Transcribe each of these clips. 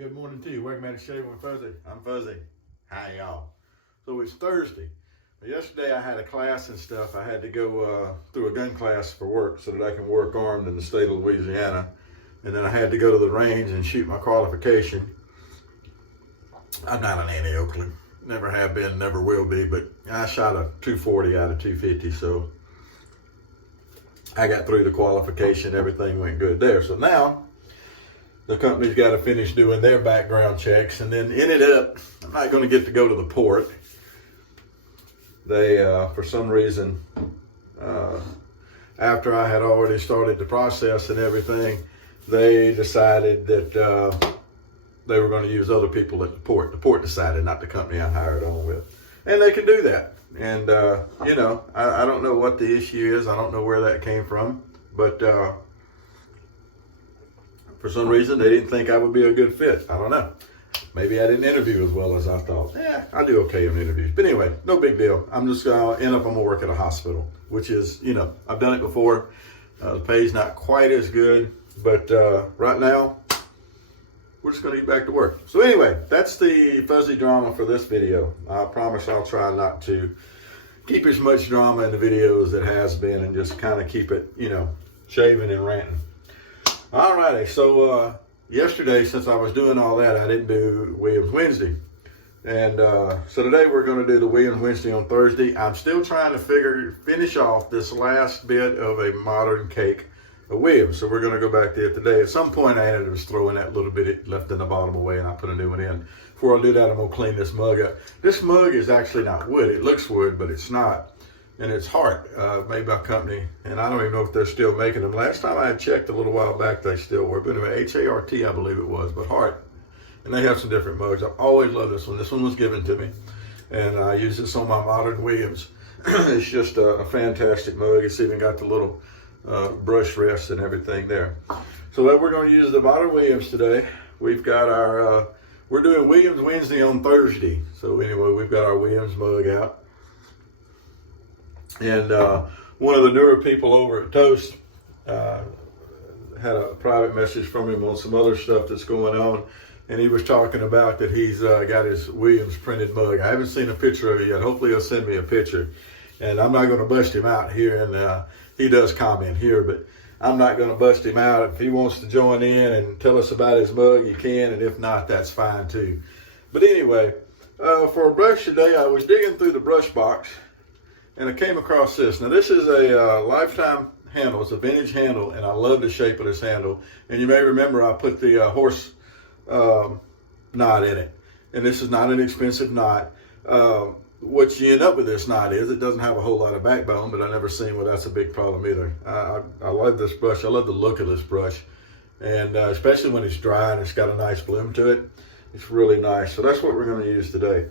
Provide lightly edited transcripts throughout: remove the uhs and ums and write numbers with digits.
good morning to you. Welcome back to Shaving with Fuzzy. I'm Fuzzy. Hi, y'all. So it's Thursday. Yesterday I had a class and stuff. I had to go through a gun class for work so that I can work armed in the state of Louisiana. And then I had to go to the range and shoot my qualification. I'm not an anti-Oakley. Never have been, never will be, but I shot a 240 out of 250, so I got through the qualification. Everything went good there. So now the company's got to finish doing their background checks, and then ended up, I'm not going to get to go to the port. They, for some reason, after I had already started the process and everything, they decided that they were going to use other people at the port. The port decided, not the company I hired on with. And they can do that. And, you know, I don't know what the issue is. I don't know where that came from. But for some reason, they didn't think I would be a good fit. I don't know. Maybe I didn't interview as well as I thought. Yeah, I do okay in interviews. But anyway, no big deal. I'm just going to end up, I'm going to work at a hospital, which is, you know, I've done it before. The pay's not quite as good. But right now, we're just going to get back to work. So anyway, that's the fuzzy drama for this video. I promise I'll try not to keep as much drama in the videos as it has been and just kind of keep it, you know, shaving and ranting. Alrighty, so yesterday, since I was doing all that, I didn't do Williams Wednesday. And so today we're going to do the Williams Wednesday on Thursday. I'm still trying to finish off this last bit of a modern cake of Williams. So we're going to go back to it today. At some point I ended up just throwing that little bit it left in the bottom away and I put a new one in. Before I do that, I'm going to clean this mug up. This mug is actually not wood. It looks wood, but it's not. And it's Hart, made by a company, and I don't even know if they're still making them. Last time I had checked a little while back, they still were. But anyway, H-A-R-T, I believe it was, but Hart. And they have some different mugs. I've always loved this one. This one was given to me, and I use this on my modern Williams. It's just a fantastic mug. It's even got the little brush rest and everything there. So we're going to use the modern Williams today. We've got our, we're doing Williams Wednesday on Thursday. So anyway, we've got our Williams mug out. And one of the newer people over at Toast had a private message from him on some other stuff that's going on. And he was talking about that he's got his Williams printed mug. I haven't seen a picture of it yet. Hopefully he'll send me a picture. And I'm not going to bust him out here. And he does comment here, but I'm not going to bust him out. If he wants to join in and tell us about his mug, he can. And if not, that's fine too. But anyway, for a brush today, I was digging through the brush box. And I came across this. Now this is a Lifetime handle. It's a vintage handle, and I love the shape of this handle. And you may remember I put the horse knot in it. And this is not an expensive knot. What you end up with this knot is it doesn't have a whole lot of backbone, but I've never seen where that's a big problem either. I love this brush. I love the look of this brush. And especially when it's dry and it's got a nice bloom to it. It's really nice. So that's what we're going to use today.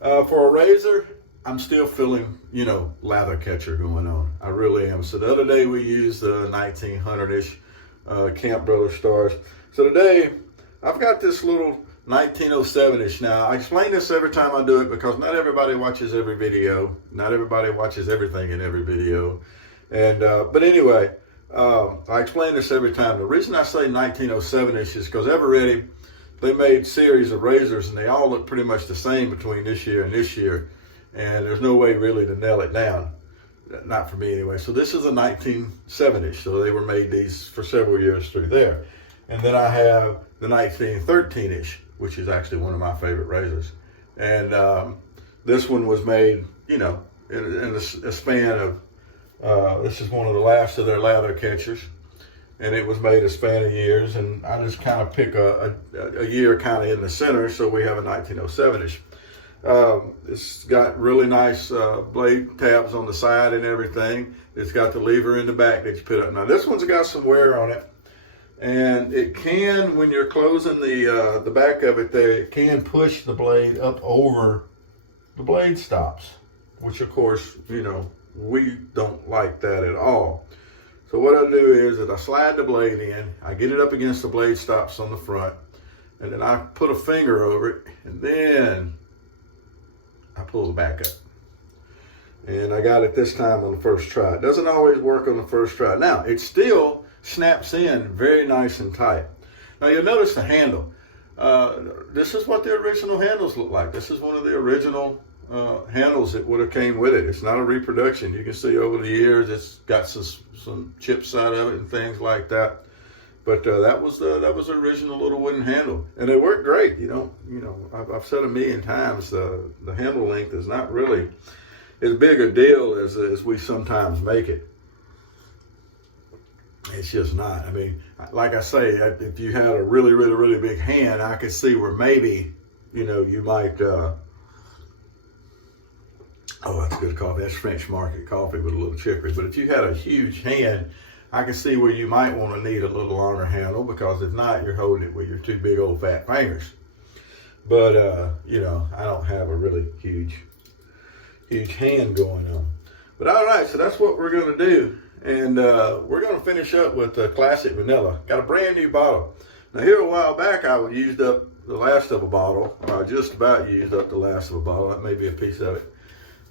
For a razor, I'm still feeling, you know, lather catcher going on. I really am. So the other day we used the 1900-ish Camp Brother Stars. So today I've got this little 1907-ish. Now I explain this every time I do it because not everybody watches every video. Not everybody watches everything in every video. And but anyway, I explain this every time. The reason I say 1907-ish is because Eveready, they made series of razors and they all look pretty much the same between this year and this year. And there's no way really to nail it down. Not for me anyway. So this is a 1970s. So they were made these for several years through there. And then I have the 1913-ish, which is actually one of my favorite razors. And this one was made, you know, in a span of, this is one of the last of their lather catchers. And it was made a span of years. And I just kind of pick a year kind of in the center. So we have a 1907-ish. It's got really nice blade tabs on the side and everything. It's got the lever in the back that you put up. Now this one's got some wear on it, and it can, when you're closing the back of it there, it can push the blade up over the blade stops, which of course, you know, we don't like that at all. So what I do is that I slide the blade in, I get it up against the blade stops on the front, and then I put a finger over it, and then I pull the back up. And I got it this time on the first try. It doesn't always work on the first try. Now, it still snaps in very nice and tight. Now, you'll notice the handle. this is what the original handles look like. This is one of the original handles that would have came with it. It's not a reproduction. You can see over the years it's got some chips out of it and things like that. But that was the original little wooden handle, and they work great. I've said a million times, the handle length is not really as big a deal as we sometimes make it. It's just not. I mean, like I say, if you had a really, really, really big hand, I could see where maybe, you might. Oh, that's good coffee. That's French market coffee with a little chicory. But if you had a huge hand, I can see where you might want to need a little longer handle, because if not, you're holding it with your two big old fat fingers. But, I don't have a really huge hand going on. But all right, so that's what we're going to do. And we're going to finish up with classic vanilla. Got a brand new bottle. Now here a while back, I used up the last of a bottle. Or I just about used up the last of a bottle. That may be a piece of it.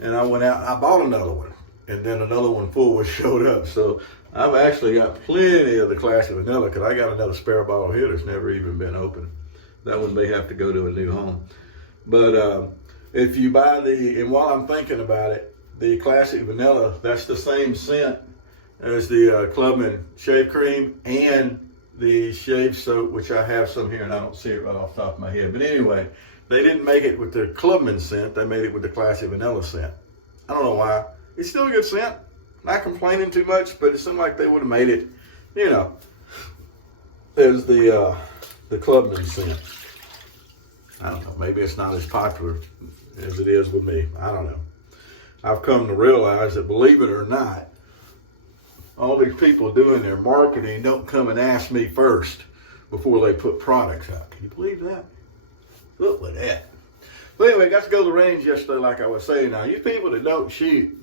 And I went out and I bought another one. And then another one full showed up. So I've actually got plenty of the classic vanilla, because I got another spare bottle here that's never even been opened. That one may have to go to a new home. But if you buy and while I'm thinking about it, the classic vanilla, that's the same scent as the Clubman shave cream and the shave soap, which I have some here and I don't see it right off the top of my head. But anyway, they didn't make it with the Clubman scent. They made it with the classic vanilla scent. I don't know why. It's still a good scent. Not complaining too much, but it seemed like they would have made it, as the Clubman scent. I don't know. Maybe it's not as popular as it is with me. I don't know. I've come to realize that, believe it or not, all these people doing their marketing don't come and ask me first before they put products out. Can you believe that? Look at that. But anyway, got to go to the range yesterday, like I was saying. Now, you people that don't shoot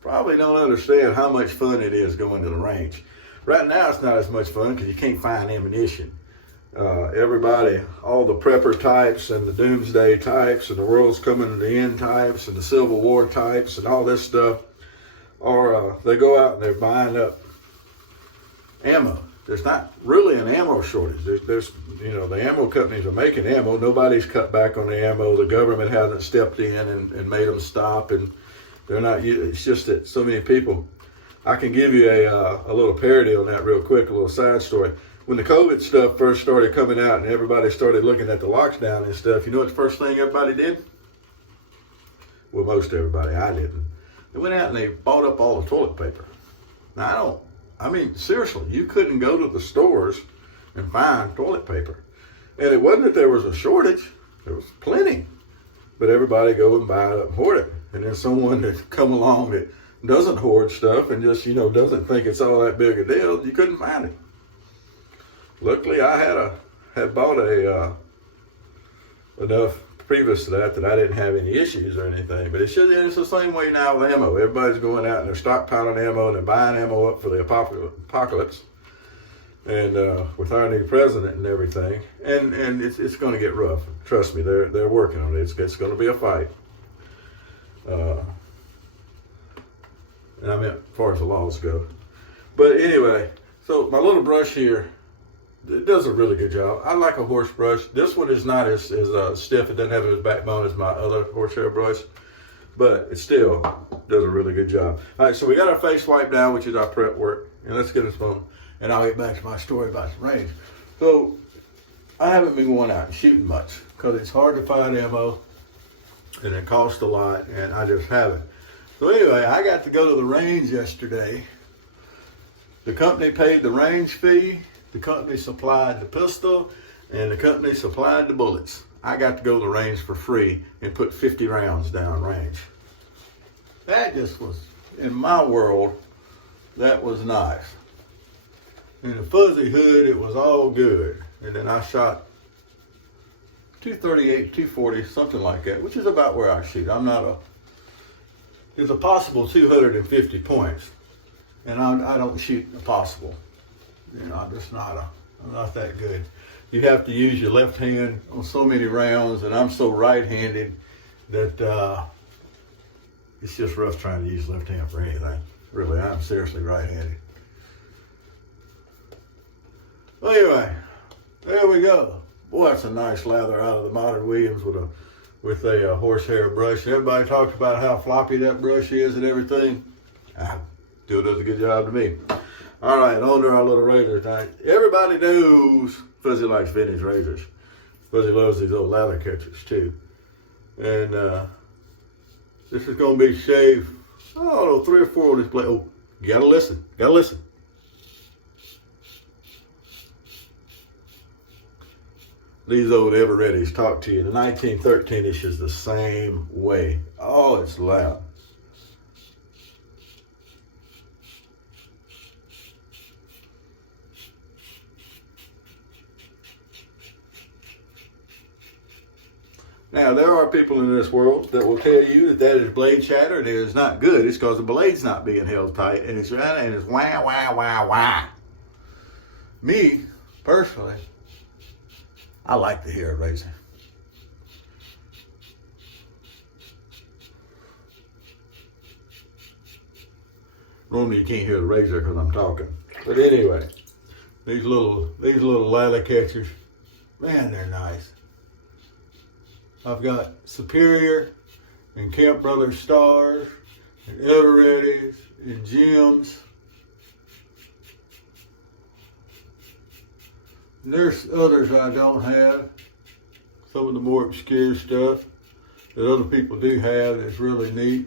probably don't understand how much fun it is going to the range. Right now, it's not as much fun because you can't find ammunition. Everybody, all the prepper types and the doomsday types and the world's coming to the end types and the Civil War types and all this stuff, they go out and they're buying up ammo. There's not really an ammo shortage. There's the ammo companies are making ammo. Nobody's cut back on the ammo. The government hasn't stepped in and made them stop, and they're not. It's just that so many people. I can give you a little parody on that real quick, a little side story. When the COVID stuff first started coming out and everybody started looking at the lockdown and stuff, you know what the first thing everybody did? Well, most everybody. I didn't. They went out and they bought up all the toilet paper. Now, seriously, you couldn't go to the stores and find toilet paper. And it wasn't that there was a shortage. There was plenty. But everybody go and buy it up and hoard it. And then someone that come along that doesn't hoard stuff and just, doesn't think it's all that big a deal, you couldn't find it. Luckily, I had bought enough previous to that I didn't have any issues or anything. But it's the same way now with ammo. Everybody's going out and they're stockpiling ammo and they're buying ammo up for the apocalypse. And with our new president and everything, and it's going to get rough. Trust me, they're working on it. It's going to be a fight. And I meant as far as the laws go. But anyway, so my little brush here, it does a really good job. I like a horse brush. This one is not as stiff. It doesn't have as backbone as my other horsehair brush, but it still does a really good job. All right, so we got our face wipe down, which is our prep work, and let's get this phone, and I'll get back to my story about the range. So I haven't been going out and shooting much because it's hard to find ammo, and it costs a lot, and I just haven't. So anyway, I got to go to the range yesterday. The company paid the range fee. The company supplied the pistol, and the company supplied the bullets. I got to go to the range for free and put 50 rounds down range. That just was, in my world, that was nice. In the fuzzy hood, it was all good. And then I shot 238, 240, something like that, which is about where I shoot. There's a possible 250 points, and I don't shoot a possible. I'm just I'm not that good. You have to use your left hand on so many rounds, and I'm so right-handed that it's just rough trying to use left hand for anything. Really, I'm seriously right-handed. Well, anyway, there we go. Boy, that's a nice lather out of the modern Williams with a horsehair brush. Everybody talks about how floppy that brush is and everything. Still does a good job to me. All right, on to our little razor tonight. Everybody knows Fuzzy likes vintage razors. Fuzzy loves these old lather catchers too. And this is going to be shaved, I don't know, 3 or 4 on this blade. Oh, you gotta listen, gotta listen. These old Evereadys talk to you. The 1913 ish is the same way. Oh, it's loud. Now, there are people in this world that will tell you that that is blade chatter and it is not good. It's because the blade's not being held tight and it's wah, wah, wah, wah. Me, personally, I like to hear a razor. Normally you can't hear the razor because I'm talking. But anyway, these little lather catchers, man, they're nice. I've got Superior and Camp Brothers Stars and Evereadys and Gems. And there's others I don't have. Some of the more obscure stuff that other people do have that's really neat.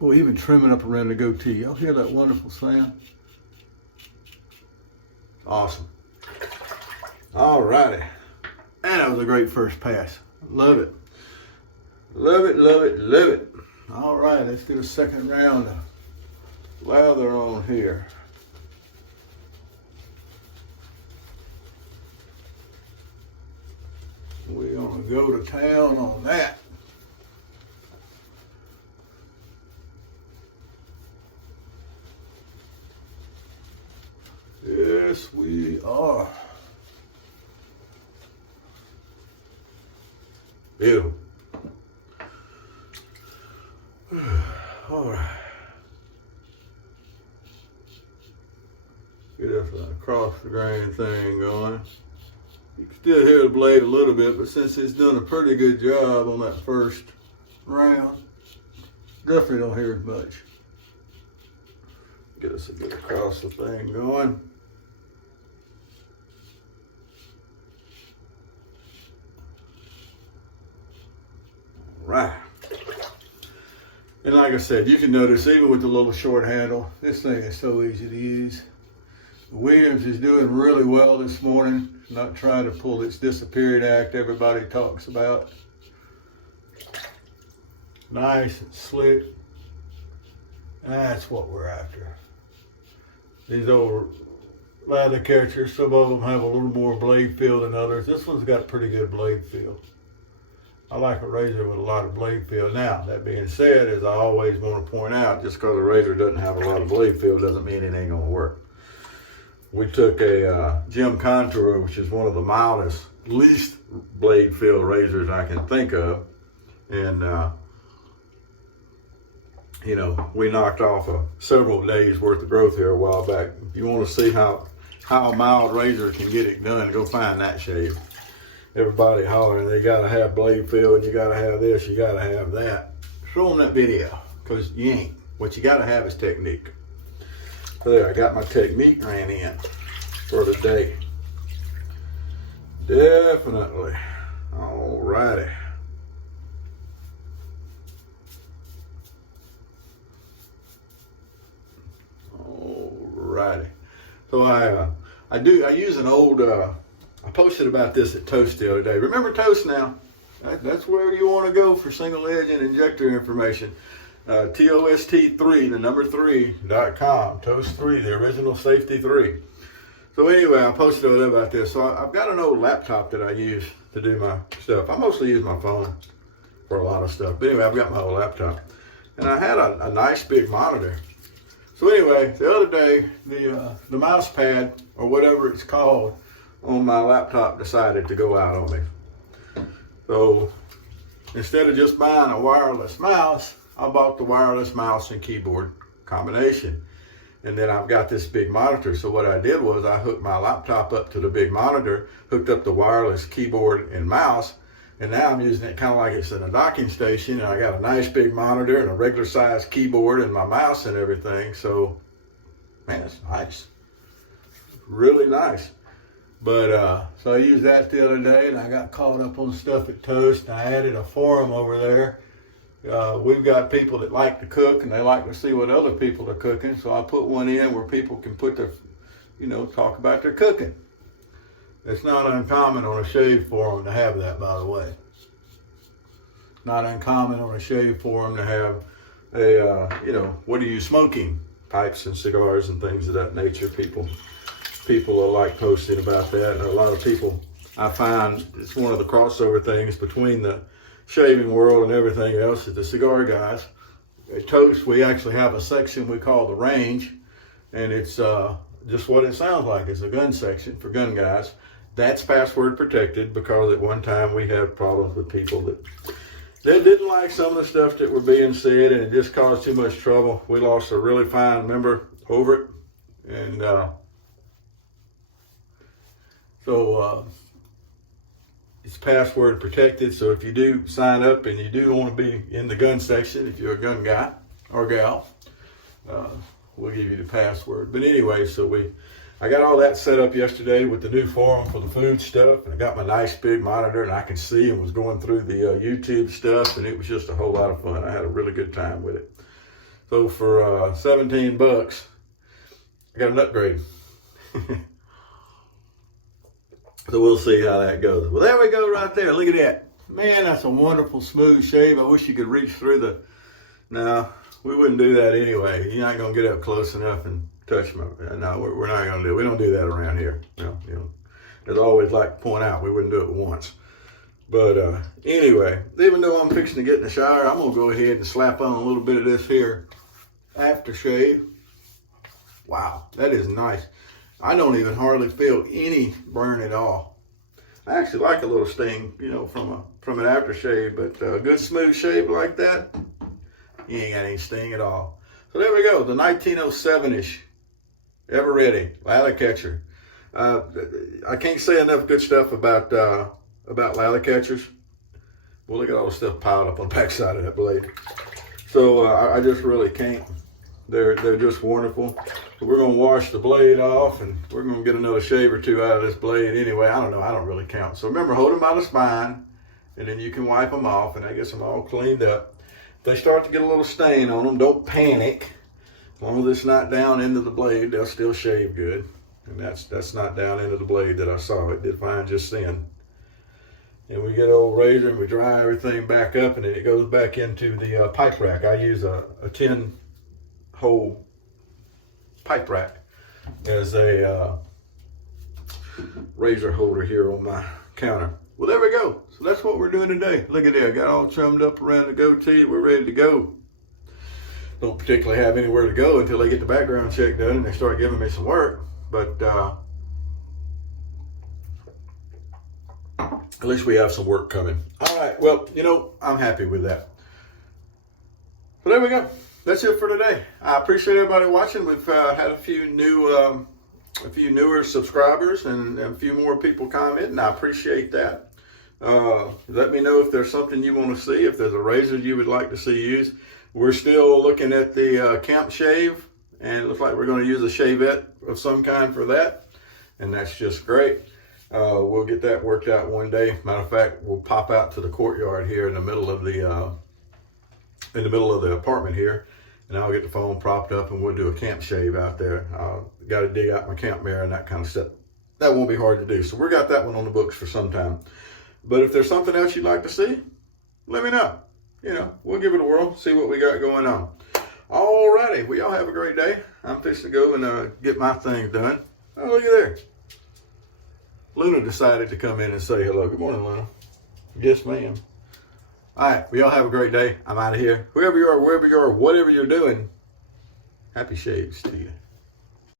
Oh, even trimming up around the goatee. Y'all hear that wonderful sound? Awesome. All righty. And that was a great first pass. Love it. Love it, love it, love it. All right, let's get a second round of lather on here. We're gonna go to town on that. Yes, we are. Beautiful. All right. Get this across the grain thing going. You can still hear the blade a little bit, but since it's done a pretty good job on that first round, definitely don't hear as much. Get us a bit across the thing going. Right. And like I said, you can notice even with the little short handle, this thing is so easy to use. Williams is doing really well this morning, not trying to pull its disappearing act everybody talks about. Nice and slick. That's what we're after. These old lather catchers, some of them have a little more blade feel than others. This one's got pretty good blade feel. I like a razor with a lot of blade feel. Now, that being said, as I always want to point out, just because a razor doesn't have a lot of blade feel doesn't mean it ain't going to work. We took a Gem Contour, which is one of the mildest, least blade feel razors I can think of. And, you know, we knocked off several days worth of growth here a while back. If you want to see how a mild razor can get it done, go find that shave. Everybody hollering, they gotta have blade feel and you gotta have this, you gotta have that. Show them that video, because you ain't. What you gotta have is technique. So there, I got my technique ran in for the day. Definitely. All righty. All righty. So I use an old, I posted about this at Toast the other day. Remember Toast now? That's where you want to go for single edge and injector information. TOST3, the number 3.com. Toast 3, the original safety 3. So anyway, I posted over there about this. So I've got an old laptop that I use to do my stuff. I mostly use my phone for a lot of stuff. But anyway, I've got my old laptop. And I had a nice big monitor. So anyway, the other day, the mouse pad, or whatever it's called, on my laptop decided to go out on me. So instead of just buying a wireless mouse, I bought the wireless mouse and keyboard combination. And then I've got this big monitor. So what I did was I hooked my laptop up to the big monitor, hooked up the wireless keyboard and mouse, and now I'm using it kind of like it's in a docking station. And I got a nice big monitor and a regular size keyboard and my mouse and everything. So, man, it's nice. Really nice. But so I used that the other day, and I got caught up on stuff at Toast. And I added a forum over there. We've got people that like to cook, and they like to see what other people are cooking. So I put one in where people can put their, talk about their cooking. It's not uncommon on a shave forum to have that, by the way. Not uncommon on a shave forum to have a, what are you smoking? Pipes and cigars and things of that nature. People are like posting about that, and a lot of people, I find it's one of the crossover things between the shaving world and everything else is the cigar guys. At Toast, we actually have a section we call the range, and it's just what it sounds like. It's a gun section for gun guys. That's password protected because at one time we had problems with people that they didn't like some of the stuff that were being said, and it just caused too much trouble. We lost a really fine member over it, and so it's password protected. So if you do sign up and you do want to be in the gun section, if you're a gun guy or gal, we'll give you the password. But anyway, so I got all that set up yesterday with the new forum for the food stuff, and I got my nice big monitor, and I could see and was going through the YouTube stuff, and it was just a whole lot of fun. I had a really good time with it. So for $17, I got an upgrade. So we'll see how that goes. Well, there we go right there. Look at that. Man, that's a wonderful smooth shave. I wish you could reach through the... No, we wouldn't do that anyway. You're not going to get up close enough and touch my... No, we're not going to do it. We don't do that around here. No, as I always like to point out, we wouldn't do it once. But anyway, even though I'm fixing to get in the shower, I'm going to go ahead and slap on a little bit of this here aftershave. Wow, that is nice. I don't even hardly feel any burn at all. I actually like a little sting, from an aftershave, but a good smooth shave like that, you ain't got any sting at all. So there we go, the 1907-ish, ever ready, lather catcher. I can't say enough good stuff about lather catchers. Well, look at all the stuff piled up on the backside of that blade. So I just really can't. They're just wonderful. So we're going to wash the blade off, and we're going to get another shave or two out of this blade anyway. I don't know. I don't really count. So remember, hold them by the spine, and then you can wipe them off, and that gets them all cleaned up. If they start to get a little stain on them, don't panic. As long as it's not down into the blade, they'll still shave good. And that's not down into the blade that I saw. It did fine just then. And we get an old razor, and we dry everything back up, and then it goes back into the pipe rack. I use a 10-hole pipe rack as a razor holder here on my counter. Well, there we go. So that's what we're doing today. Look at that. Got all trimmed up around the goatee. We're ready to go. Don't particularly have anywhere to go until they get the background check done and they start giving me some work. But at least we have some work coming. All right. Well, I'm happy with that. So there we go. That's it for today. I appreciate everybody watching. We've had a few newer subscribers and a few more people commenting. I appreciate that. Let me know if there's something you want to see, if there's a razor you would like to see used. We're still looking at the camp shave, and it looks like we're going to use a shavette of some kind for that, and that's just great. We'll get that worked out one day. Matter of fact, we'll pop out to the courtyard here in the middle of the apartment here, and I'll get the phone propped up and we'll do a camp shave out there. Got to dig out my camp mirror and that kind of stuff. That won't be hard to do. So we got that one on the books for some time. But if there's something else you'd like to see, let me know. We'll give it a whirl, see what we got going on. Alrighty, well, y'all have a great day. I'm fixing to go and get my things done. Oh, look at there. Luna decided to come in and say hello. Good morning, Luna. Yes, ma'am. All right, well, y'all have a great day. I'm out of here. Whoever you are, wherever you are, whatever you're doing, happy shaves to you.